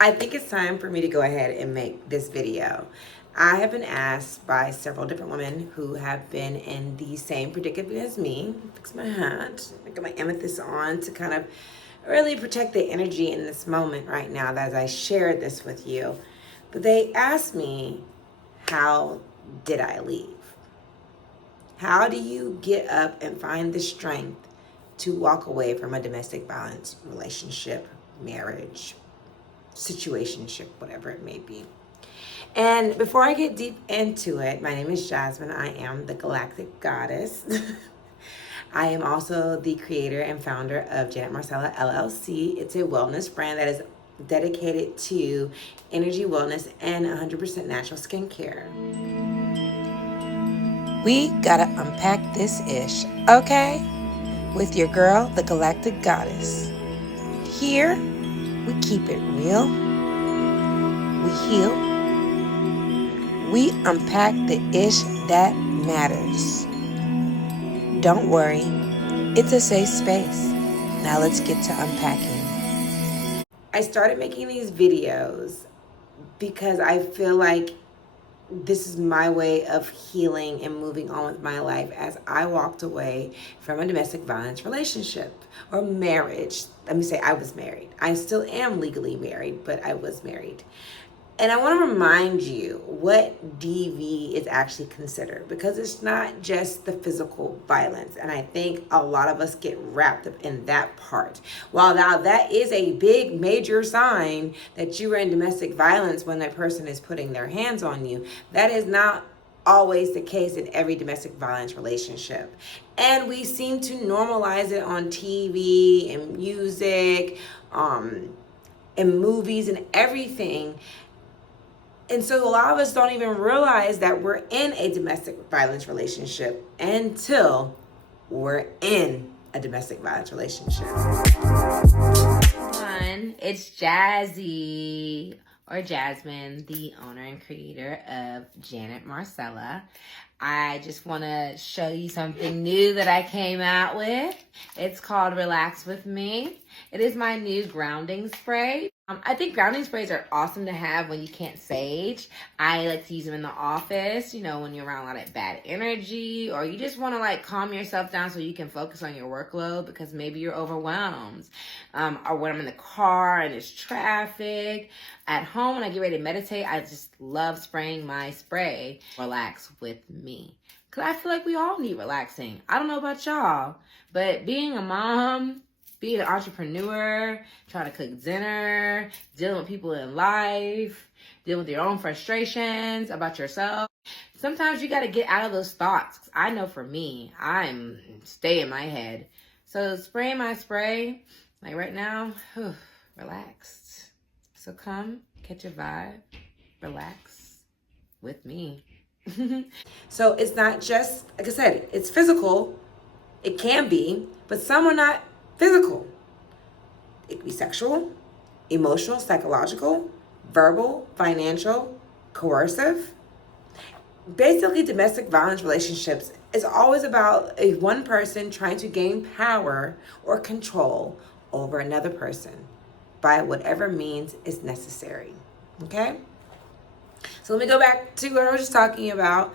I think it's time for me to go ahead and make this video. I have been asked by several different women who have been in the same predicament as me. Fix my hat, I got my amethyst on to kind of really protect the energy in this moment right now as I share this with you. But they asked me, how did I leave? How do you get up and find the strength to walk away from a domestic violence relationship, marriage, situationship, whatever it may be? And before I get deep into it, my name is Jasmine. I am the Galactic Goddess. I am also the creator and founder of Janet Marcella LLC. It's a wellness brand that is dedicated to energy wellness and 100% natural skincare. We gotta unpack this ish, okay? With your girl, the Galactic Goddess. Here, we keep it real. We heal. We unpack the ish that matters. Don't worry, it's a safe space. Now let's get to unpacking. I started making these videos because I feel like this is my way of healing and moving on with my life as I walked away from a domestic violence relationship or marriage. Let me say I was married. I still am legally married, but I was married. And I want to remind you what DV is actually considered, because it's not just the physical violence. And I think a lot of us get wrapped up in that part. While now that is a big major sign that you are in domestic violence when that person is putting their hands on you, that is not always the case in every domestic violence relationship. And we seem to normalize it on TV and music, and movies and everything. And so a lot of us don't even realize that we're in a domestic violence relationship until we're in a domestic violence relationship. It's Jazzy, or Jasmine, the owner and creator of Janet Marcella. I just want to show you something new that I came out with. It's called Relax With Me. It is my new grounding spray. I think grounding sprays are awesome to have when you can't sage. I like to use them in the office, when you're around a lot of bad energy, or you just want to calm yourself down so you can focus on your workload because maybe you're overwhelmed. Or when I'm in the car and there's traffic. At home, when I get ready to meditate, I just love spraying my spray. Relax with me. Because I feel like we all need relaxing. I don't know about y'all, but being a mom, being an entrepreneur, trying to cook dinner, dealing with people in life, dealing with your own frustrations about yourself. Sometimes you got to get out of those thoughts. I know for me, I'm stay in my head. So spraying my spray, like right now, relaxed. So come, catch a vibe, relax with me. So it's not just, like I said, it's physical. It can be, but some are not physical. It could be sexual, emotional, psychological, verbal, financial, coercive. Basically, domestic violence relationships is always about one person trying to gain power or control over another person by whatever means is necessary. Okay? So let me go back to what I was just talking about.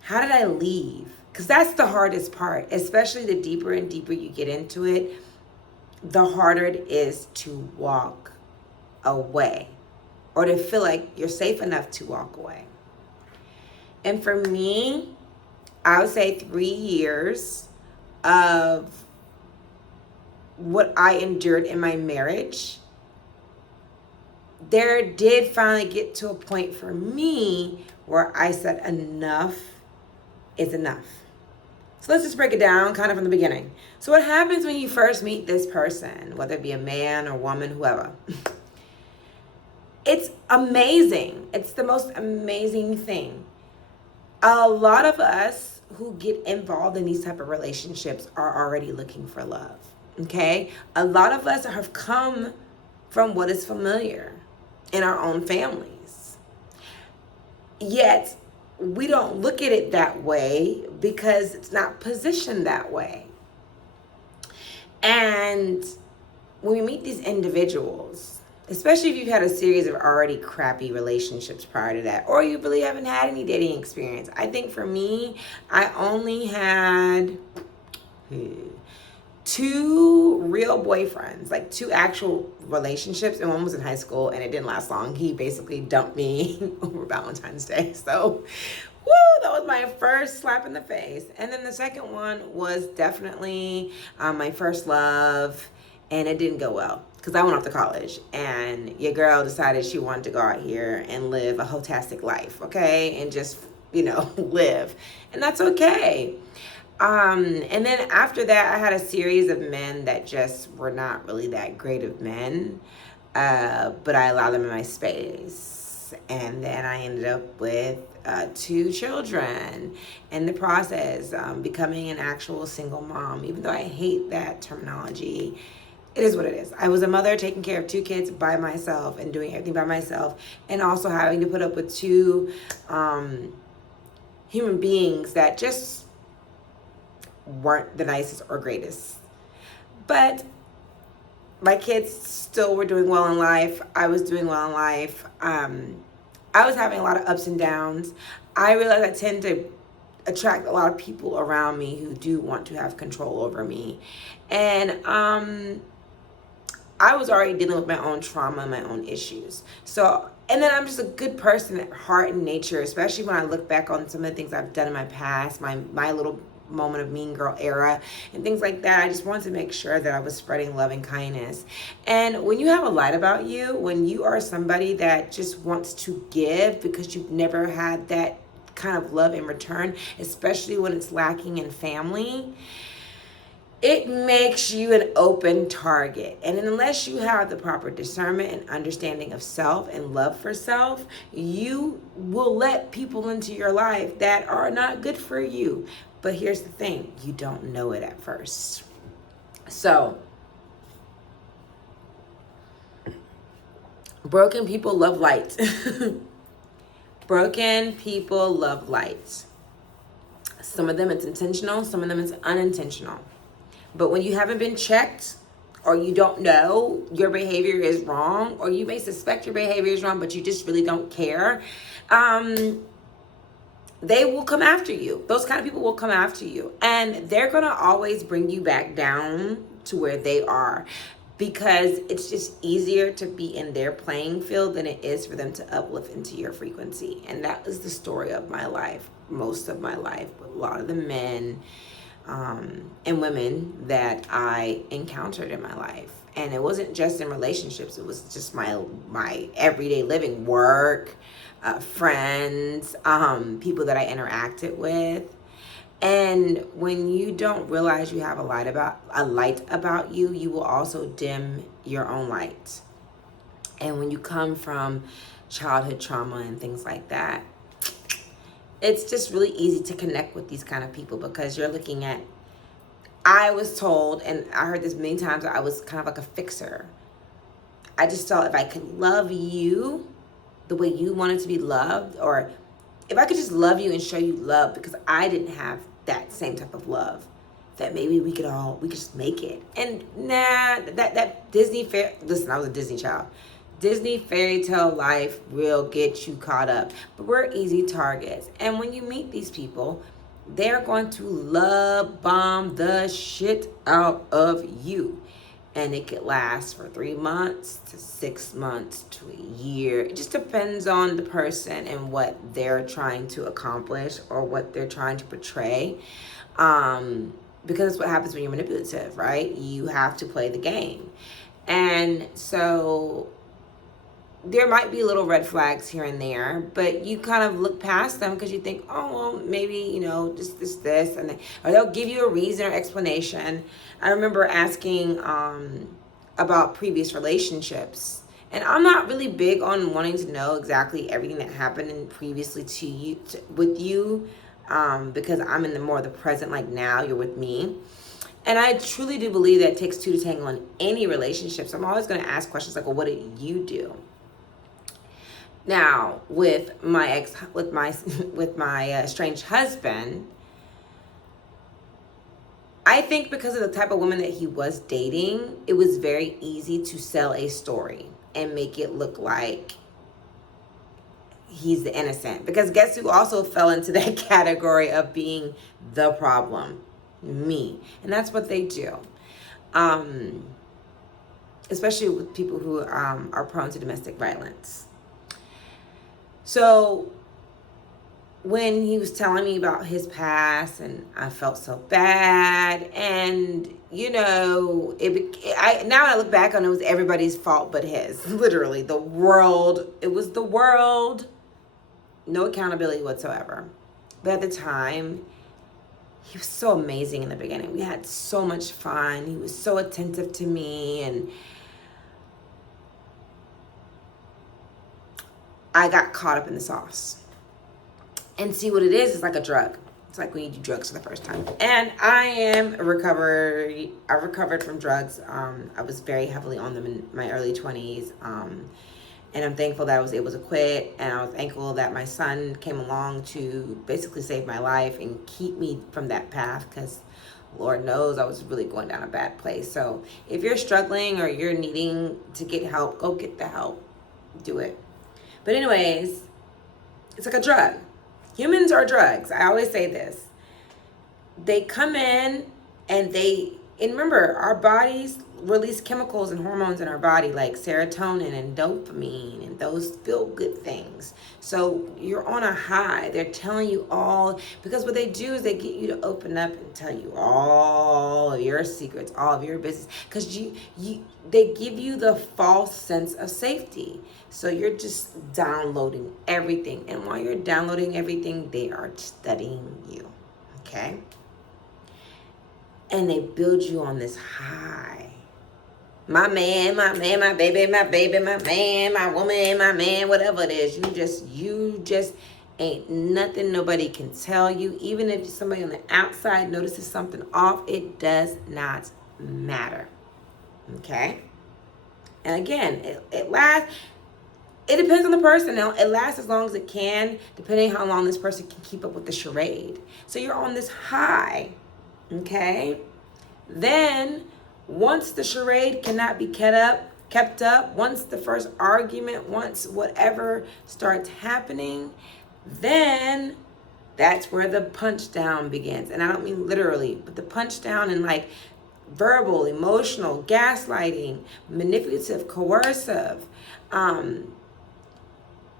How did I leave? Because that's the hardest part, especially the deeper and deeper you get into it, the harder it is to walk away or to feel like you're safe enough to walk away. And for me, I would say 3 years of what I endured in my marriage, there did finally get to a point for me where I said enough is enough. So let's just break it down kind of from the beginning. So what happens when you first meet this person, whether it be a man or woman, whoever? It's amazing. It's the most amazing thing. A lot of us who get involved in these type of relationships are already looking for love. Okay? A lot of us have come from what is familiar in our own families. Yet, we don't look at it that way because it's not positioned that way. And when we meet these individuals, especially if you've had a series of already crappy relationships prior to that, or you really haven't had any dating experience. I think for me, I only had 2 real boyfriends, like 2 actual relationships, and one was in high school and it didn't last long. He basically dumped me over Valentine's Day. So, woo, that was my first slap in the face. And then the second one was definitely my first love, and it didn't go well because I went off to college and your girl decided she wanted to go out here and live a hotastic life, okay? And just, live. And that's okay. And then after that, I had a series of men that just were not really that great of men, but I allowed them in my space. And then I ended up with 2 children in the process, becoming an actual single mom. Even though I hate that terminology, it is what it is. I was a mother taking care of 2 kids by myself and doing everything by myself, and also having to put up with 2 human beings that just weren't the nicest or greatest. But my kids still were doing well in life. I was doing well in life. I was having a lot of ups and downs. I realized I tend to attract a lot of people around me who do want to have control over me. And I was already dealing with my own trauma and my own issues. So, and then I'm just a good person at heart and nature, especially when I look back on some of the things I've done in my past, my little moment of mean girl era and things like that. I just wanted to make sure that I was spreading love and kindness. And when you have a light about you, when you are somebody that just wants to give because you've never had that kind of love in return, especially when it's lacking in family, it makes you an open target. And unless you have the proper discernment and understanding of self and love for self, you will let people into your life that are not good for you. But here's the thing, you don't know it at first. So, broken people love light. Broken people love light. Some of them it's intentional, some of them it's unintentional. But when you haven't been checked, or you don't know your behavior is wrong, or you may suspect your behavior is wrong, but you just really don't care, they will come after you. Those kind of people will come after you. And they're going to always bring you back down to where they are, because it's just easier to be in their playing field than it is for them to uplift into your frequency. And that was the story of my life, most of my life, with a lot of the men and women that I encountered in my life. And it wasn't just in relationships, it was just my everyday living, work, friends, people that I interacted with. And when you don't realize you have a light about you, you will also dim your own light. And when you come from childhood trauma and things like that, it's just really easy to connect with these kind of people, because you're looking at, I was told, and I heard this many times, I was kind of like a fixer. I just thought if I could love you the way you wanted to be loved, or if I could just love you and show you love because I didn't have that same type of love, that maybe we could just make it. And nah, that Disney fair, listen, I was a Disney child. Disney fairy tale life will get you caught up, but we're easy targets. And when you meet these people, they're going to love bomb the shit out of you. And it could last for 3 months to 6 months to a year. It just depends on the person and what they're trying to accomplish or what they're trying to portray. Because that's what happens when you're manipulative, right? You have to play the game. And so there might be little red flags here and there, but you kind of look past them because you think, oh, well, maybe, just this, and then, or they'll give you a reason or explanation. I remember asking about previous relationships, and I'm not really big on wanting to know exactly everything that happened previously with you, because I'm in the present, like now you're with me. And I truly do believe that it takes 2 to tango in any relationship. So I'm always going to ask questions like, well, what did you do? Now, with my estranged husband, I think because of the type of woman that he was dating, it was very easy to sell a story and make it look like he's the innocent. Because guess who also fell into that category of being the problem? Me. And that's what they do. Especially with people who are prone to domestic violence. So when he was telling me about his past, and I felt so bad, and now when I look back on it, it was everybody's fault but his. Literally, the world. It was the world. No accountability whatsoever. But at the time, he was so amazing in the beginning. We had so much fun. He was so attentive to me, and I got caught up in the sauce. And see, what it is, it's like a drug. It's like when you do drugs for the first time. And I recovered from drugs. I was very heavily on them in my early 20s. And I'm thankful that I was able to quit. And I was thankful that my son came along to basically save my life and keep me from that path, because Lord knows I was really going down a bad place. So if you're struggling or you're needing to get help, go get the help. Do it. But anyways, it's like a drug. Humans are drugs. I always say this. They come in and remember, our bodies release chemicals and hormones in our body like serotonin and dopamine and those feel-good things. So you're on a high. They're telling you all, because what they do is they get you to open up and tell you all of your secrets, all of your business, because they give you the false sense of safety. So you're just downloading everything. And while you're downloading everything, they are studying you. Okay? And they build you on this high. My man, my baby, my man, my woman, my man, whatever it is. You just ain't nothing nobody can tell you. Even if somebody on the outside notices something off, it does not matter. Okay? And again, it lasts. It depends on the person. Now, it lasts as long as it can, depending how long this person can keep up with the charade. So you're on this high. Okay? Then, once the charade cannot be kept up, once the first argument, once whatever starts happening, then that's where the punch down begins. And I don't mean literally, but the punch down in like verbal, emotional, gaslighting, manipulative, coercive,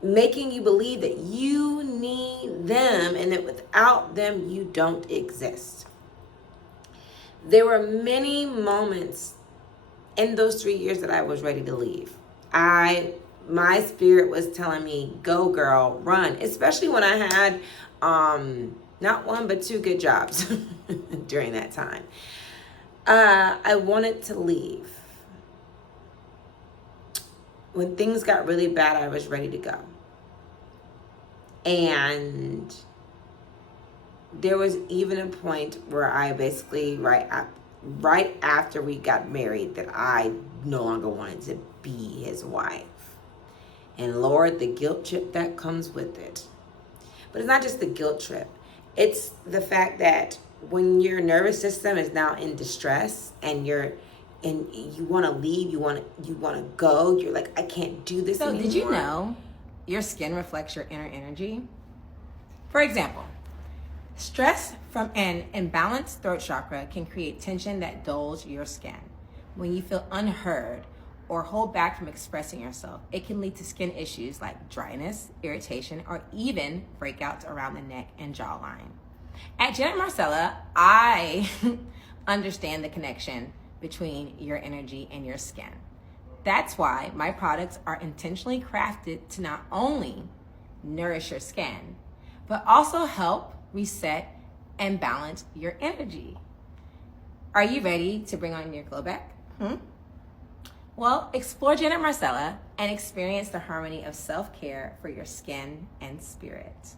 making you believe that you need them and that without them you don't exist. There were many moments in those 3 years that I was ready to leave. My spirit was telling me, go girl, run. Especially when I had not one but two good jobs during that time. I wanted to leave. When things got really bad, I was ready to go. And there was even a point where I basically, right after we got married, that I no longer wanted to be his wife. And Lord, the guilt trip that comes with it. But it's not just the guilt trip. It's the fact that when your nervous system is now in distress and you want to leave, you want to go, you're like, I can't do this anymore. So did you know your skin reflects your inner energy? For example, stress from an imbalanced throat chakra can create tension that dulls your skin. When you feel unheard or hold back from expressing yourself, it can lead to skin issues like dryness, irritation, or even breakouts around the neck and jawline. At Janet Marcella, I understand the connection between your energy and your skin. That's why my products are intentionally crafted to not only nourish your skin, but also help reset and balance your energy. Are you ready to bring on your glow back? Well, explore Janet Marcella and experience the harmony of self-care for your skin and spirit.